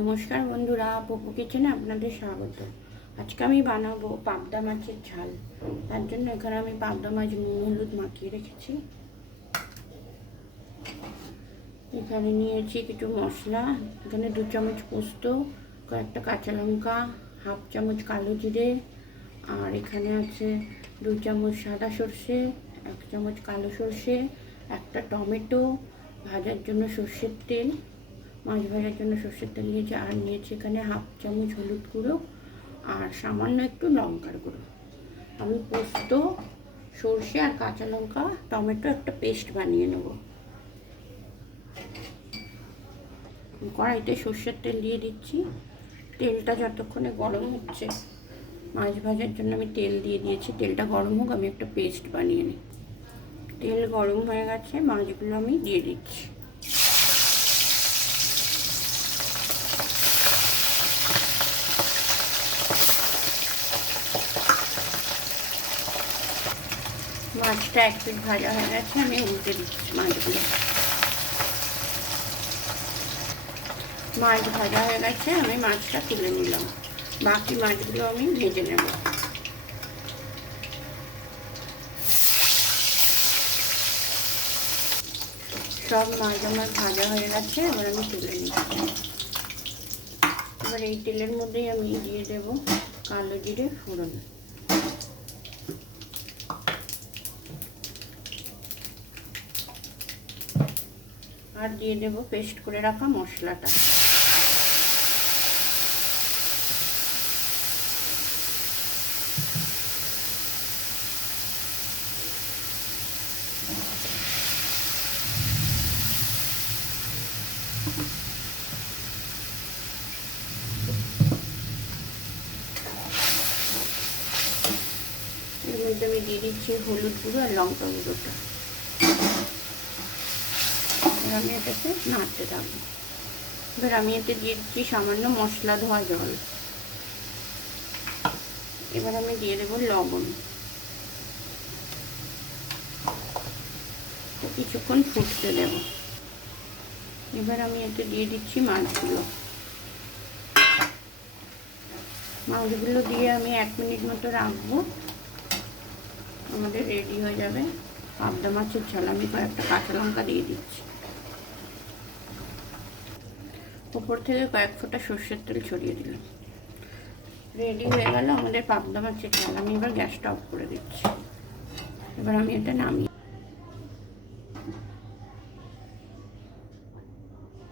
নমস্কার বন্ধুরা, পপু কিচেনে আপনাদের স্বাগত। আজকে আমি বানাবো পাবদা মাছের ঝাল। তার জন্য এখানে আমি পাবদা মাছ নুন হলুদ মাখিয়ে রেখেছি। এখানে নিয়েছি কিছু মশলা। এখানে 2 চামচ পোস্ত, কয়েকটা কাঁচা লঙ্কা, হাফ চামচ কালো জিরে, আর এখানে আছে 2 চামচ সাদা সর্ষে, 1 চামচ কালো সর্ষে, একটা টমেটো, ভাজার জন্য সর্ষের তেল, মাছ ভাজার জন্য সর্ষের তেল নিয়েছি, আর নিয়েছি এখানে হাফ চামচ হলুদ গুঁড়ো আর সামান্য একটু লঙ্কার গুঁড়ো। আমি পোস্ত, সর্ষে আর কাঁচা লঙ্কা, টমেটো একটা পেস্ট বানিয়ে নেব। কড়াইতে সর্ষের তেল দিয়ে দিচ্ছি। তেলটা যতক্ষণে গরম হচ্ছে, মাছ ভাজার জন্য আমি তেল দিয়ে দিয়েছি। তেলটা গরম হোক, আমি একটা পেস্ট বানিয়ে নিই। তেল গরম হয়ে গেছে, মাছগুলো আমি দিয়ে দিচ্ছি। মাছটা এক পিঠ ভাজা হয়ে গেছে, আমি উল্টে দিচ্ছি মাছগুলো। মাছ ভাজা হয়ে গেছে, আমি মাছটা তুলে নিলাম। বাকি মাছগুলো আমি ভেজে নেব। সব মাছ আমার ভাজা হয়ে গেছে, এবার আমি তুলে নিচ্ছি। এবার এই তেলের মধ্যেই আমি দিয়ে দেব কালো জিরে ফোড়ন, আর দিয়ে দেব পেস্ট করে রাখা মশলাটা। এর মধ্যে আমি দিয়ে দিচ্ছি হলুদ গুঁড়ো আর লঙ্কা গুঁড়োটা। আমি এটাকে নাড়তে থাকবো। এবার আমি এতে দিয়ে দিচ্ছি সামান্য মশলা ধোয়া জল। এবার আমি দিয়ে দেবো লবণ। কিছুক্ষণ ফুটতে দেব। এবার আমি এতে দিয়ে দিচ্ছি মাছগুলো। মাছগুলো দিয়ে আমি 1 মিনিট মতো রাখবো। আমাদের রেডি হয়ে যাবে পাবদা মাছের ঝাল। আমি কয়েকটা কাঁচা লঙ্কা দিয়ে দিচ্ছি। উপর থেকে কয়েক ফোঁটা সর্ষের তেল ছড়িয়ে দিলাম। রেডি হয়ে গেল আমাদের পাবদা মাছের ঝাল। আমি এবার গ্যাসটা অফ করে দিচ্ছি। এবার আমি এটা নামিয়ে